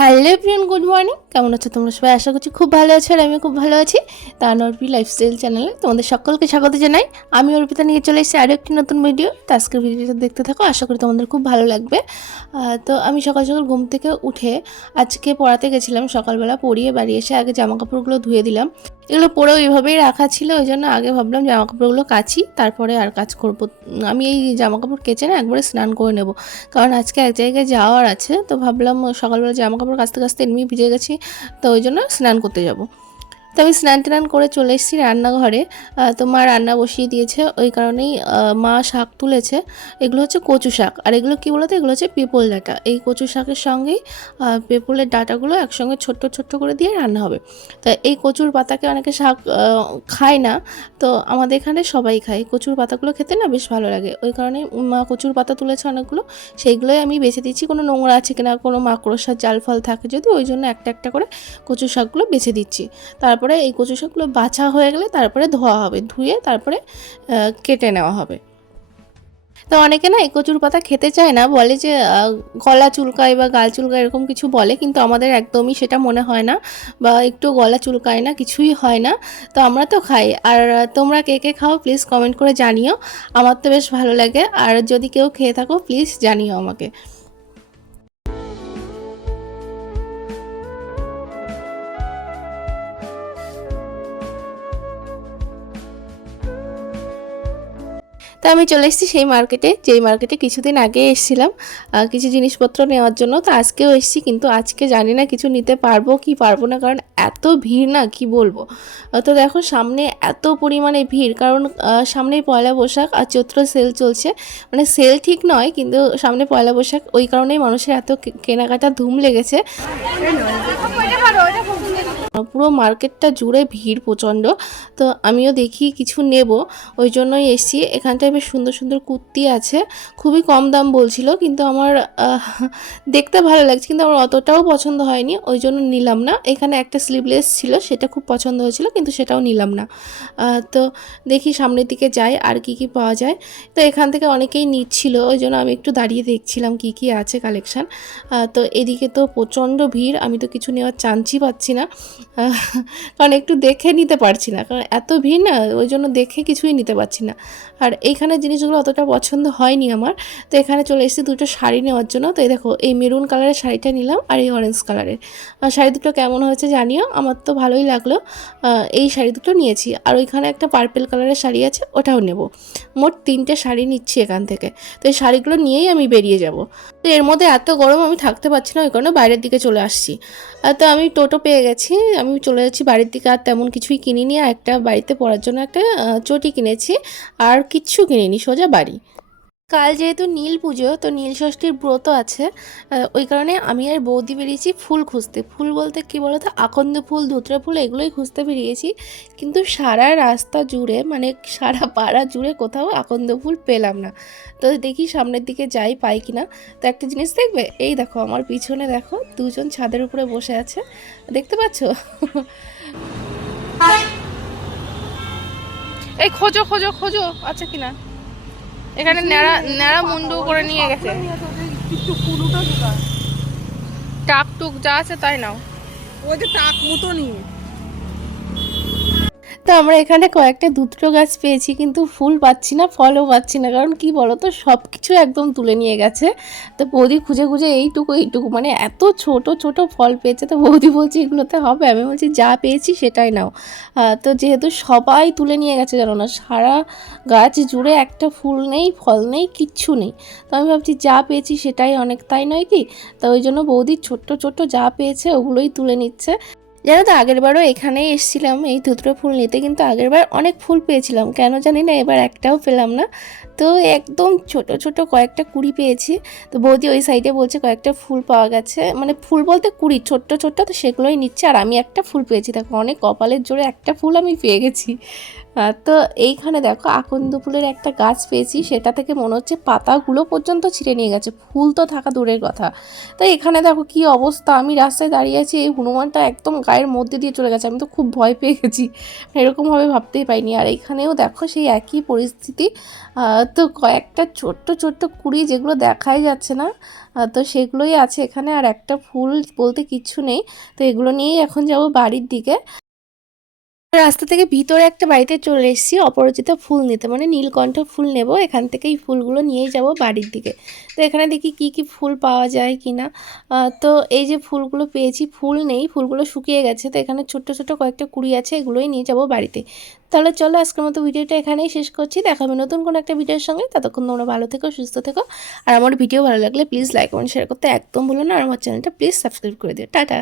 Hello everyone, good morning. কেমন আছো তোমরা সবাই? আশা করছি খুব ভালো আছো আর আমি খুব ভালো আছি। অর্পি লাইফস্টাইল চ্যানেলে তোমাদের সকলকে স্বাগত জানাই। আমি অর্পিতা নিয়ে চলে এসেছি আরও একটি নতুন ভিডিও। তো আজকের ভিডিওটা দেখতে থাকো, আশা করি তোমাদের খুব ভালো লাগবে। তো আমি সকাল সকাল ঘুম থেকে উঠে আজকে পড়াতে গেছিলাম। সকালবেলা পড়িয়ে বাড়ি এসে আগে জামা কাপড়গুলো ধুয়ে দিলাম। এগুলো পরেও এইভাবেই রাখা ছিল, ওই জন্য আগে ভাবলাম জামা কাপড়গুলো কাচি, তারপরে আর কাজ করবো। আমি এই জামা কাপড় কেচে না একবারে স্নান করে নেব, কারণ আজকে এক জায়গায় যাওয়ার আছে। তো ভাবলাম সকালবেলা জামা কাপড় কাচতে কাচতে এমনি ভিজে গেছি, তো ওই জন্য স্নান করতে যাব। তো আমি স্নান টান করে চলে এসেছি রান্নাঘরে। তো মা রান্না বসিয়ে দিয়েছে, ওই কারণেই মা শাক তুলেছে। এগুলো হচ্ছে কচু শাক, আর এগুলো কী বলতো, এগুলো হচ্ছে পেঁপল ডাঁটা। এই কচু শাকের সঙ্গেই পেঁপলের ডাঁটাগুলো একসঙ্গে ছোট্ট ছোট্ট করে দিয়ে রান্না হবে। তো এই কচুর পাতাকে অনেকে শাক খায় না, তো আমাদের এখানে সবাই খায়। কচুর পাতাগুলো খেতে না বেশ ভালো লাগে, ওই কারণে মা কচুর পাতা তুলেছে অনেকগুলো। সেইগুলোই আমি বেছে দিচ্ছি, কোনো নোংরা আছে কিনা, কোনো মাকড়সার জাল ফল থাকে যদি, ওই জন্য একটা একটা করে কচু শাকগুলো বেছে দিচ্ছি। তারপরে এই কচু শাকগুলো বাছা হয়ে গেলে তারপরে ধোয়া হবে, ধুয়ে তারপরে কেটে নেওয়া হবে। তো অনেকে না এই কচুর পাতা খেতে চায় না, বলে যে গলা চুলকায় বা গাল চুলকায়, এরকম কিছু বলে, কিন্তু আমাদের একদমই সেটা মনে হয় না, বা একটু গলা চুলকায় না, কিছুই হয় না। তো আমরা তো খাই। আর তোমরা কে কে খাও প্লিজ কমেন্ট করে জানিও, আমার তো বেশ ভালো লাগে। আর যদি কেউ খেয়ে থাকো প্লিজ জানিও আমাকে। তা আমি চলে এসেছি সেই মার্কেটে, যেই মার্কেটে কিছুদিন আগে এসেছিলাম কিছু জিনিসপত্র নেওয়ার জন্য। তো আজকেও এসেছি, কিন্তু আজকে জানি না কিছু নিতে পারবো কি পারবো না, কারণ এত ভিড় না কি বলবো। তো দেখো সামনে এত পরিমাণে ভিড়, কারণ সামনেই পয়লা বৈশাখ আর চৈত্র সেল চলছে। মানে সেল ঠিক নয়, কিন্তু সামনে পয়লা বৈশাখ, ওই কারণেই মানুষের এত কেনাকাটা ধুম লেগেছে। পুরো মার্কেটটা জুড়ে ভিড় প্রচণ্ড। তো আমিও দেখি কিছু নেব, ওই জন্যই এসেছি। এখানটায় বেশ সুন্দর সুন্দর কুর্তি আছে, খুবই কম দাম বলছিল, কিন্তু আমার দেখতে ভালো লাগছে, কিন্তু আমার অতটাও পছন্দ হয়নি, ওই জন্য নিলাম না। এখানে একটা স্লিভলেস ছিল, সেটা খুব পছন্দ হয়েছিল, কিন্তু সেটাও নিলাম না। তো দেখি সামনের দিকে যাই আর কি কি পাওয়া যায়। তো এখান থেকে অনেকেই নিচ্ছিল, ওই জন্য আমি একটু দাঁড়িয়ে দেখছিলাম কি কি আছে কালেকশান। তো এদিকে তো প্রচণ্ড ভিড়, আমি তো কিছু নেওয়ার চান্সই পাচ্ছি না, কারণ একটু দেখে নিতে পারছি না, কারণ এত ভিড় না, ওই জন্য দেখে কিছুই নিতে পারছি না। আর এইখানে জিনিসগুলো অতটা পছন্দ হয়নি আমার। তো এখানে চলে এসেছি দুটো শাড়ি নেওয়ার জন্য। তো এই দেখো, এই মেরুন কালারের শাড়িটা নিলাম, আর এই অরেঞ্জ কালারের। শাড়ি দুটো কেমন হয়েছে জানিও, আমার তো ভালোই লাগলো। এই শাড়ি দুটো নিয়েছি, আর ওইখানে একটা পার্পেল কালারের শাড়ি আছে, ওটাও নেব। মোট 3টে শাড়ি নিচ্ছি এখান থেকে। তো এই শাড়িগুলো নিয়েই আমি বেরিয়ে যাব। তো এর মধ্যে এত গরম, আমি থাকতে পারছি না, ওই কারণে বাইরের দিকে চলে আসছি। তো আমি টোটো পেয়ে গেছি, আমি চলে যাচ্ছি বাড়ির দিকে। আর তেমন কিছুই কিনিনি, আর একটা বাড়িতে পরার জন্য একটা চটি কিনেছি, আর কিচ্ছু কিনিনি, সোজা বাড়ি। কাল যেহেতু নীল পুজো, তো নীল ষষ্ঠীর ব্রত আছে, ওই কারণে আমি আর বৌদি বেরিয়েছি ফুল খুঁজতে। ফুল বলতে কী বলো তো, আকন্দ ফুল, ধুতরা ফুল, এগুলোই খুঁজতে বেরিয়েছি। কিন্তু সারা রাস্তা জুড়ে, মানে সারা পাড়া জুড়ে কোথাও আকন্দ ফুল পেলাম না। তো দেখি সামনের দিকে যাই পাই কিনা। তো একটা জিনিস দেখবে, এই দেখো আমার পিছনে দেখো, দুজন ছাদের উপরে বসে আছে, দেখতে পাচ্ছ? এই খোঁজো খোঁজো খোঁজো, আছে কিনা। এখানে ন্যাড়া ন্যাড়া মুন্ডু করে নিয়ে গেছে, টাক টুক যা আছে তাই নাও। ওই যে টাক মতো নিয়ে। তো আমরা এখানে কয়েকটা দুধটো গাছ পেয়েছি, কিন্তু ফুল পাচ্ছি না, ফলও পাচ্ছি না, কারণ কি বলো তো, সব কিছু একদম তুলে নিয়ে গেছে। তো বৌদি খুঁজে খুঁজে এইটুকু এইটুকু, মানে এত ছোট ছোট ফল পেয়েছে। তো বৌদি বলছি এগুলোতে হবে, আমি বলছি যা পেয়েছি সেটাই নাও। তো যেহেতু সবাই তুলে নিয়ে গেছে, জানো না, সারা গাছ জুড়ে একটা ফুল নেই, ফল নেই, কিচ্ছু নেই। তো আমি ভাবছি যা পেয়েছি সেটাই অনেক, তাই নয় কি? তো ওই জন্য বৌদি ছোট্ট ছোট্ট যা পেয়েছে ওগুলোই তুলে নিচ্ছে। জানো তো, আগেরবারও এখানেই এসেছিলাম এই ধুতরো ফুল নিতে, কিন্তু আগেরবার অনেক ফুল পেয়েছিলাম, কেন জানি না এবার একটাও পেলাম না। তো একদম ছোট ছোট কয়েকটা কুড়ি পেয়েছি। তো বৌদি ওই সাইডে বলছে কয়েকটা ফুল পাওয়া গেছে, মানে ফুল বলতে কুড়ি, ছোট্ট ছোট্ট, তো সেগুলোই নিচ্ছে। আর আমি একটা ফুল পেয়েছি, দেখো অনেক কপালের জোরে একটা ফুল আমি পেয়ে গেছি। তো এইখানে দেখো আকন্দ ফুলের একটা গাছ পেয়েছি, সেটা থেকে মনে হচ্ছে পাতাগুলো পর্যন্ত ছিঁড়ে নিয়ে গেছে, ফুল তো থাকা দূরের কথা। তো এখানে দেখো কি অবস্থা, আমি রাস্তায় দাঁড়িয়ে আছি, এই হনুমানটা একদম গায়ের মধ্যে দিয়ে চলে গেছে, আমি তো খুব ভয় পেয়ে গেছি, এরকমভাবে ভাবতেই পাইনি। আর এখানেও দেখো সেই একই পরিস্থিতি, তো কয়েকটা ছোট্ট ছোট্ট কুড়ি যেগুলো দেখাই যাচ্ছে না, তো সেগুলোই আছে এখানে, আর একটা ফুল বলতে কিচ্ছু নেই। তো এগুলো নিয়েই এখন যাব বাড়ির দিকে। রাস্তা থেকে ভিতরে একটা বাড়িতে চলে এসেছি অপরাজিতা ফুল নিতে, মানে নীলকণ্ঠ ফুল নেব। এখান থেকে এই ফুলগুলো নিয়েই যাব বাড়ির দিকে। তো এখানে দেখি কি কি ফুল পাওয়া যায় কি না। তো এই যে ফুলগুলো পেয়েছি, ফুল নেই, ফুলগুলো শুকিয়ে গেছে। তো এখানে ছোট্ট ছোট্ট কয়েকটা কুড়ি আছে, এগুলোই নিয়ে যাব বাড়িতে। তাহলে চলো আজকের মতো ভিডিওটা এখানেই শেষ করছি। দেখা হবে নতুন কোনো একটা ভিডিওর সঙ্গে। ততক্ষণ তোমরা ভালো থেকো, সুস্থ থেকো। আর আমার ভিডিও ভালো লাগলে প্লিজ লাইক কমেন্ট শেয়ার করতে একদম ভুলো না। আর আমার চ্যানেলটা প্লিজ সাবস্ক্রাইব করে দিও। টাটা।